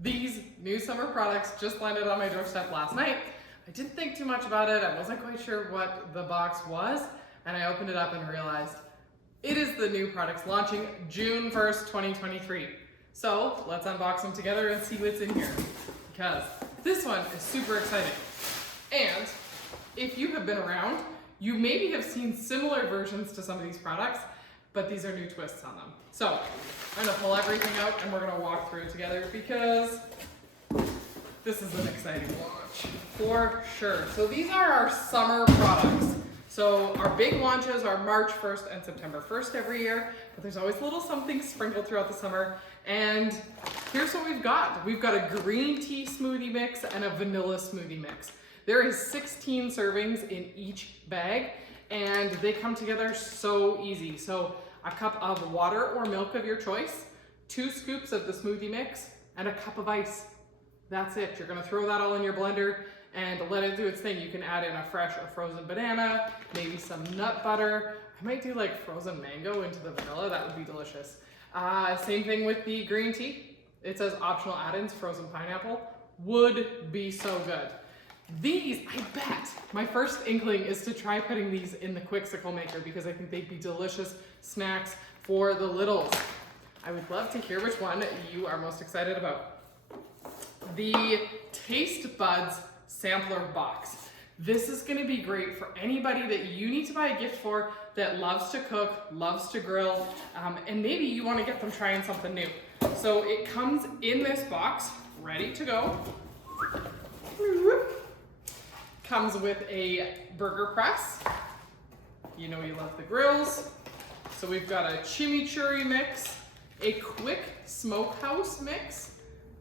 These new summer products just landed on my doorstep last night. I didn't think too much about it. I wasn't quite sure what the box was, and I opened it up and realized it is the new products launching June 1st, 2023. So let's unbox them together and see what's in here, because this one is super exciting. And if you have been around, you maybe have seen similar versions to some of these products, but these are new twists on them. So I'm gonna pull everything out and we're gonna walk through it together because this is an exciting launch for sure. So these are our summer products. So our big launches are March 1st and September 1st every year, but there's always a little something sprinkled throughout the summer. And here's what we've got. We've got a green tea smoothie mix and a vanilla smoothie mix. There is 16 servings in each bag, and they come together so easy. So a cup of water or milk of your choice, 2 scoops of the smoothie mix, and a cup of ice. That's it. You're gonna throw that all in your blender and let it do its thing. You can add in a fresh or frozen banana, maybe some nut butter. I might do like frozen mango into the vanilla. That would be delicious. Same thing with the green tea. It says optional add-ins, frozen pineapple. Would be so good. These, I bet, my first inkling is to try putting these in the Quick-Sickle maker because I think they'd be delicious snacks for the littles. I would love to hear which one you are most excited about. The Taste Buds Sampler Box. This is gonna be great for anybody that you need to buy a gift for that loves to cook, loves to grill, and maybe you wanna get them trying something new. So it comes in this box, ready to go. Comes with a burger press. You know you love the grills. So we've got a chimichurri mix, a quick smokehouse mix,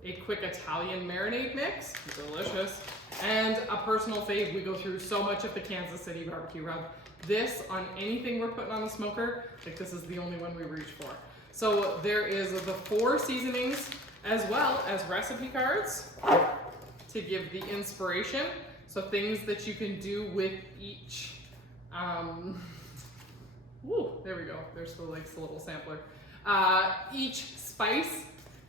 a quick Italian marinade mix, delicious, and a personal fave. We go through so much of the Kansas City barbecue rub. This on anything we're putting on the smoker, like this is the only one we reach for. So there is the 4 seasonings as well as recipe cards to give the inspiration. So things that you can do with each, there we go. There's the little sampler. Each spice.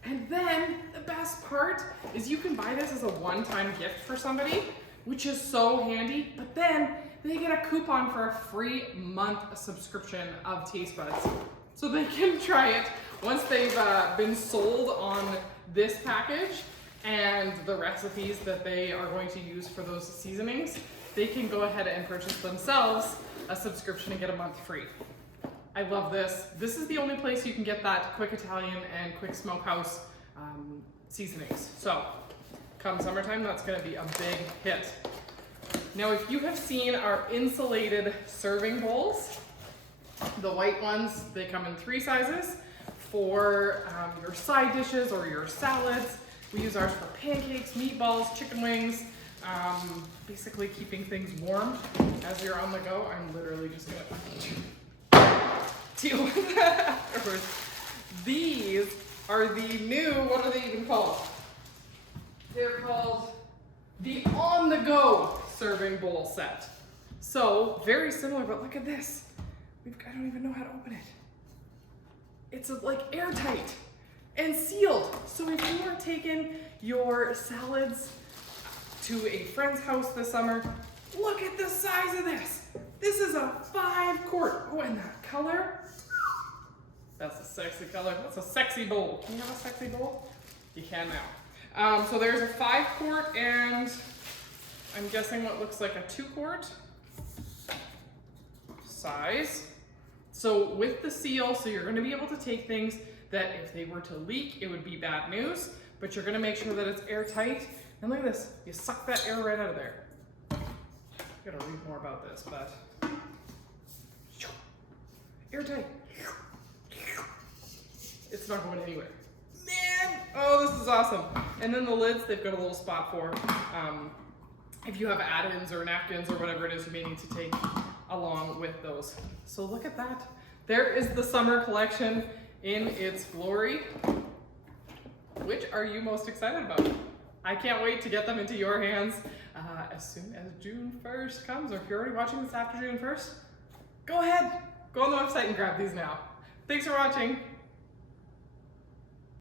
And then the best part is you can buy this as a one-time gift for somebody, which is so handy, but then they get a coupon for a free month subscription of Taste Buds. So they can try it once they've been sold on this package and the recipes that they are going to use for those seasonings. They can go ahead and purchase themselves a subscription and get a month free. I love this. This is the only place you can get that quick Italian and quick smokehouse seasonings. So come summertime, that's gonna be a big hit. Now, if you have seen our insulated serving bowls, the white ones, they come in 3 sizes for your side dishes or your salads. We use ours for pancakes, meatballs, chicken wings, basically keeping things warm as you're on the go. I'm literally just gonna deal with that afterwards. These are the new, what are they even called? They're called the on-the-go serving bowl set. So very similar, but look at this. I don't even know how to open it. It's like airtight and sealed. So if you are taking your salads to a friend's house this summer, look at the size of this. This is a 5-quart. Oh, and that color. That's a sexy color. That's a sexy bowl. Can you have a sexy bowl? You can now. So there's a 5-quart and I'm guessing what looks like a 2-quart size. So with the seal, so you're gonna be able to take things that if they were to leak, it would be bad news, but you're gonna make sure that it's airtight. And look at this, you suck that air right out of there. I gotta read more about this, but airtight. It's not going anywhere. Man, oh, this is awesome. And then the lids, they've got a little spot for if you have add-ins or napkins or whatever it is you may need to take along with those. So look at that. There is the summer collection in its glory. Which are you most excited about? I can't wait to get them into your hands as soon as June 1st comes, or if you're already watching this after June 1st, go ahead, go on the website and grab these now. Thanks for watching.